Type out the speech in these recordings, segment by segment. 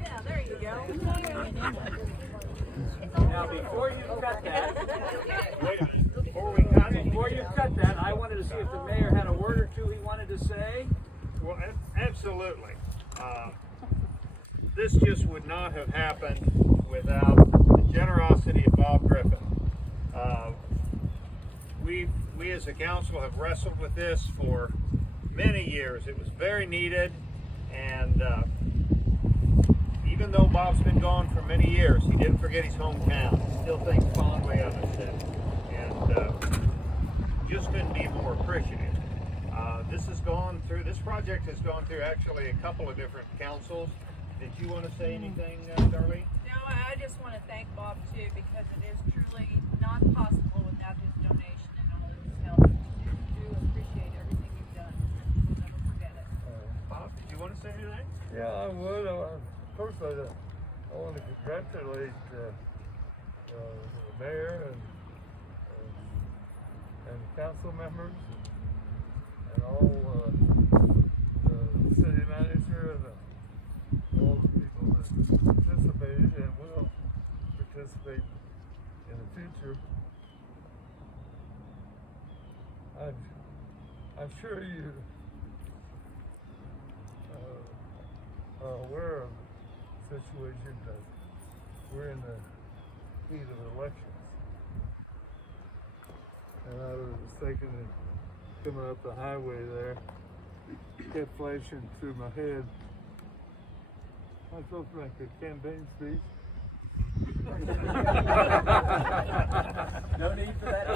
Yeah, there you go. Now, before you cut that, before you cut that, I wanted to see if the mayor had a word or two he wanted to say. Well, absolutely. This just would not have happened without the generosity of Bob Griffin. We as a council have wrestled with this for many years. It was very needed, and even though Bob's been gone for many years, he didn't forget his hometown. He still thinks fondly of it, and just couldn't be more appreciative. This project has gone through actually a couple of different councils. Did you want to say anything, Darlene? No, I just want to thank Bob too, because it is truly not possible without his donation and all his help. We do appreciate everything you've done. We'll never forget it. Bob, did you want to say anything? Yeah, I would. First, I want to congratulate the mayor and council members and all the city manager and all the people that participated and will participate in the future. I'm sure you are aware of the situation that we're in the heat of elections. And I was thinking that coming up the highway there, kept flashing through my head. I'm supposed to make a campaign speech. No need for that.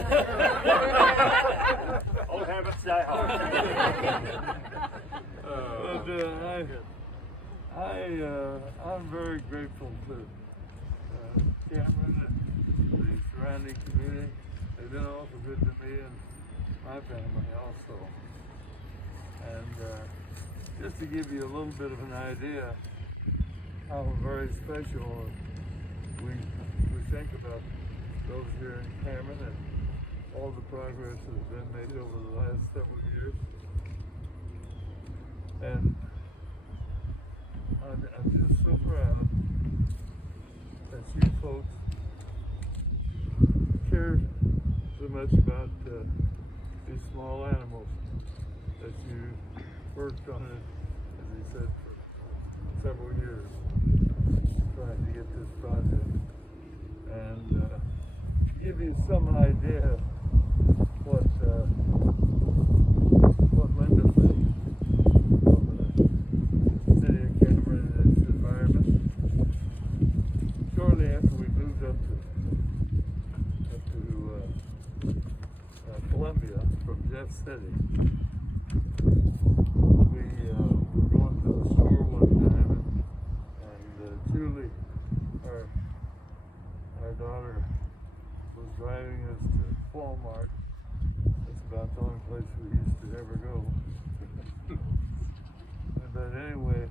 Old habits die hard. I'm very grateful to Cameron and the surrounding community. They've been awful good to me and my family also. And just to give you a little bit of an idea how very special we think about those here in Cameron and all the progress that has been made over the last several years. And I'm just so proud that you folks care so much about these small animals, that you worked on it, as he said, for several years, trying to get this project. And give you some idea what Linda thinks of the city of Cameron and its environment. Shortly after we moved up to Columbia from Jeff City, we were going to the store one time, and Julie, our daughter, was driving us to Walmart. That's about the only place we used to ever go. But anyway,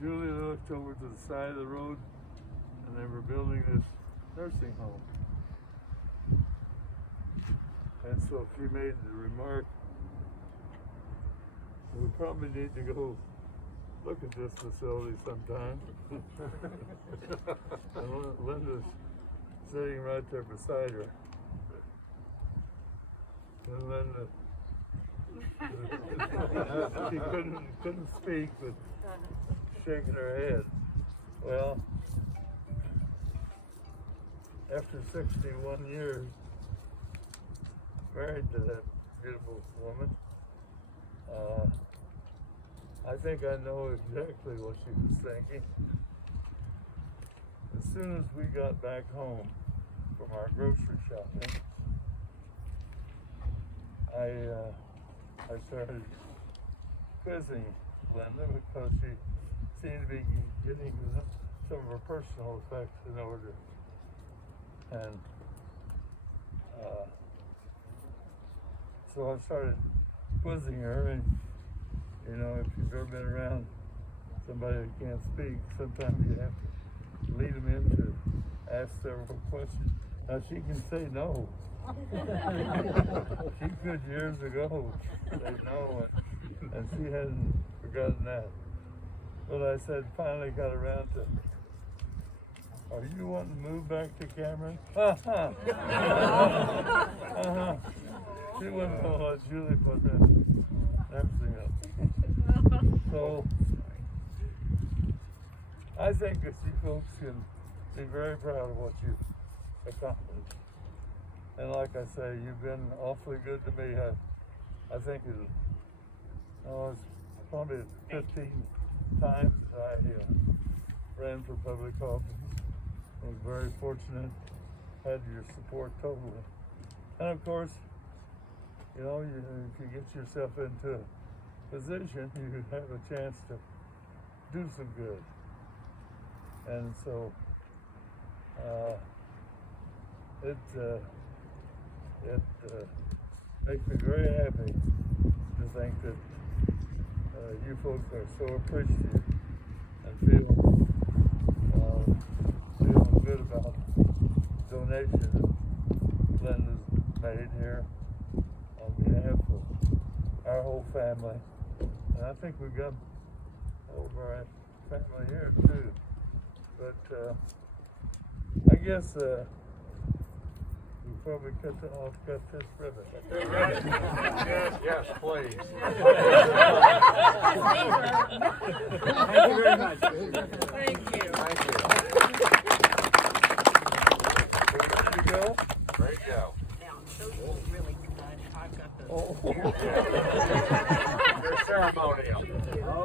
Julie looked over to the side of the road, and they were building this nursing home. And so she made the remark, we probably need to go look at this facility sometime. And Linda's sitting right there beside her. And Linda, she couldn't speak, but shaking her head. Well, after 61 years, married to that beautiful woman, I think I know exactly what she was thinking. As soon as we got back home from our grocery shopping, I started quizzing Linda because she seemed to be getting some of her personal effects in order. And so I started quizzing her, and you know, if you've ever been around somebody that can't speak, sometimes you have to lead them in to ask several questions. Now she can say no. She could years ago say no, and and she hadn't forgotten that. But I said, finally got around to, are you wanting to move back to Cameron? She wasn't going to let Julie put everything up. So, I think that you folks can be very proud of what you've accomplished. And like I say, you've been awfully good to me. I think it's probably 15 times I ran for public office. I was very fortunate, had your support totally. And of course, if you get yourself into a position, you have a chance to do some good. And so, it makes me very happy to think that you folks are so appreciative and feel good about donation that Linda's made here on behalf of our whole family. And I think we've got over our family here too. But I guess before we cut this ribbon. Yes, please. Thank you very much. Thank you. Thank you. Ready to go? Great go. Now, those are really good. I've got the. Your ceremonial.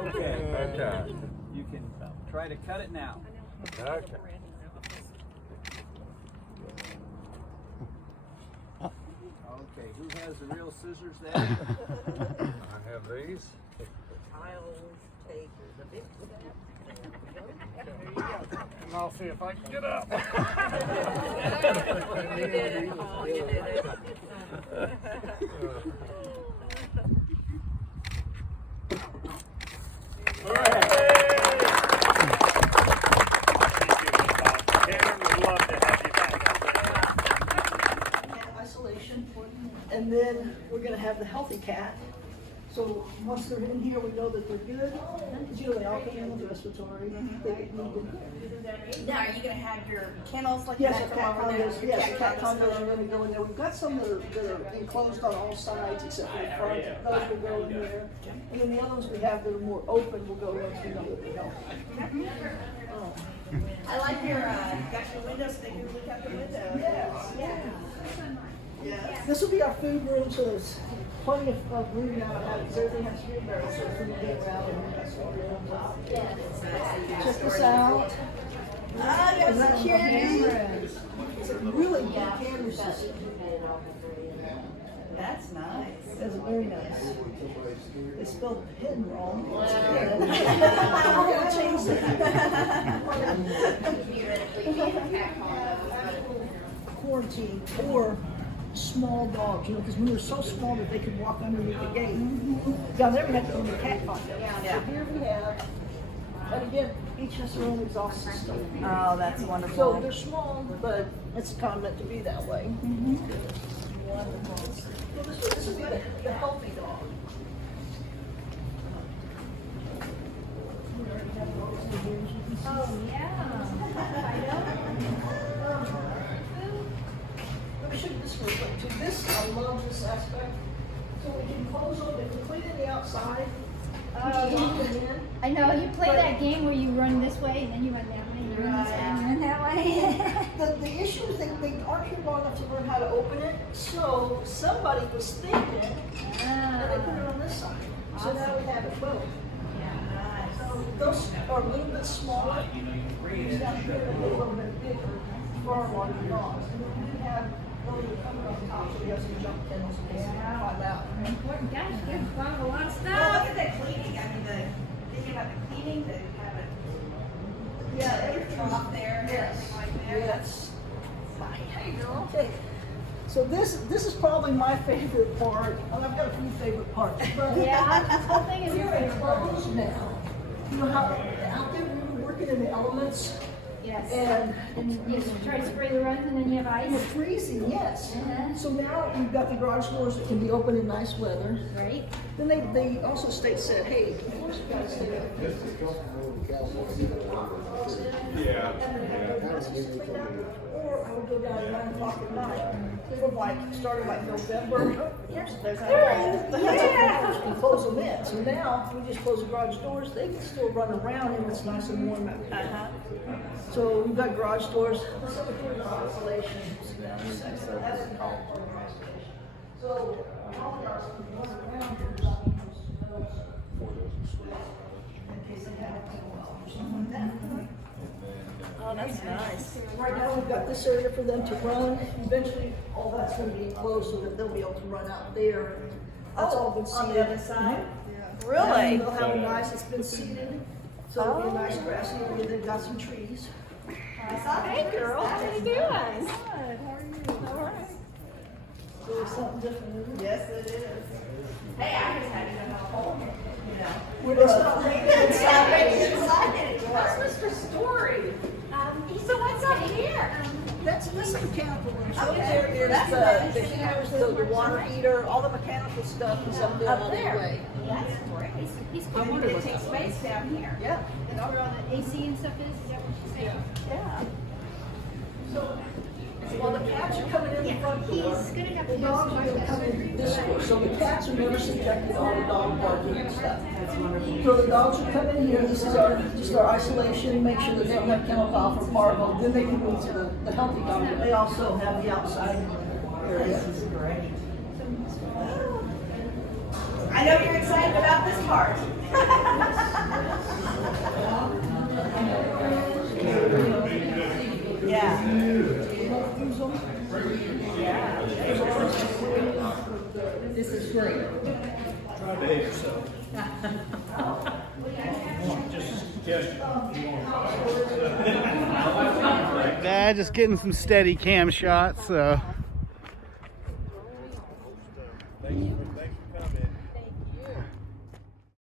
Okay. Okay. You can try to cut it now. Okay. Okay, who has the real scissors there? I have these. I'll take the big step. And I'll see if I can get up. You did it. Oh, you did it. All right. Isolation, and then we're going to have the healthy cat. So once they're in here, we know that they're good. Because they all come in with respiratory. They get needed. Now, are you going to have your kennels like Yes, that the from cat over there? condos. Yes, the cat condos are going to go in there. We've got some that are enclosed on all sides except for the front. Those will go in there. And then the other ones we have that are more open will go into the other health. I like your, got your windows, so they can look out the window. Yes, Yeah. This will be our food room, so there's plenty of room now. Everything has to be barrels, so food will be around. Check this out. Oh, you're so cute. It's a really good camera system. That's nice. That's very nice. They spelled pin wrong. We're gonna change that. Quarantine or small dogs, because when they're so small that they can walk underneath the gate. Down there we have to own the cat condo. So here we have, and again, each has their own exhaust system. Oh, that's So wonderful. they're small, but it's kind of meant to be that way. Wonderful. So this would be the healthy dog. Oh, yeah. Let me show you this real quick too. This, I love this aspect. So we can close on, if we clean in the outside, we can lock them in. I know, you play that game where you run this way and then you run that way, you run this way and you run that way. The issue is they aren't here long enough to learn how to open it. So somebody was thinking, and they put it on this side. So now we have it both. So those are a little bit smaller. These down here are a little bit bigger for our larger dogs. And then we have those that come on top, so we have some jump kennels and things to find out. Important, gosh, you've found a lot of Oh, stuff. look at the cleaning. I mean, thinking about the cleaning, they have it. Yeah, everything off there, and Yes. everything like that. Yes. Okay. So this is probably my favorite part. Well, I've got a few favorite parts. But Yeah, this whole thing is your we're favorite. enclosed now. You know how out there we were working in the elements, Yes. And You try to spray the runs and then you have and it's ice. freezing, yes. Uh-huh. So now you've got the garage doors that can be open in nice weather. Right? Then they also said, hey, of course you guys do it. Or I would go down at 9 o'clock at night. From like, starting like November. Yeah. We close them in. So now we just close the garage doors. They can still run around and it's nice and warm out there. So we've got garage doors. Some of them are isolation. So that's called isolation. So all of us can run around here. In case they have a well or something like that. Oh, that's nice. Right now, we've got this area for them to run. Eventually, all that's gonna be enclosed so that they'll be able to run out there. That's all been seeded. On the other side? And Really? they'll have a nice, it's been seeded, so it'll be a nice grassy area. They've got some trees. Hey, girl, how are you doing? Good, how are you? All right. So it's something different. Isn't it? Yes, it is. Hey, I just had to go home, you know. It's not raining It's not inside. raining inside anymore. What's Mr. Story? So what's up here? That's the mechanical room. So Okay. there That's is nice. the heaters, the water heater, all the mechanical stuff is up there. Up all the there. way. That's great. He's I wonder it takes space down here. Yeah. That's where all the AC and stuff is that what she's saying? Yeah. While the cats are coming in the front door, He's gonna have the to do dogs some are gonna come in this door. So the cats are never subjected to all the dog barking and stuff. So the dogs will come in here, this is just our isolation, make sure that they don't have kennel cough or parvo. Then they can move to the healthy dog, but they also have the outside area. This is great. I know you're excited about this part. Yeah. This is great. Try to behave yourself. Just a suggestion. Nah, just getting some steady cam shots, so. Thanks for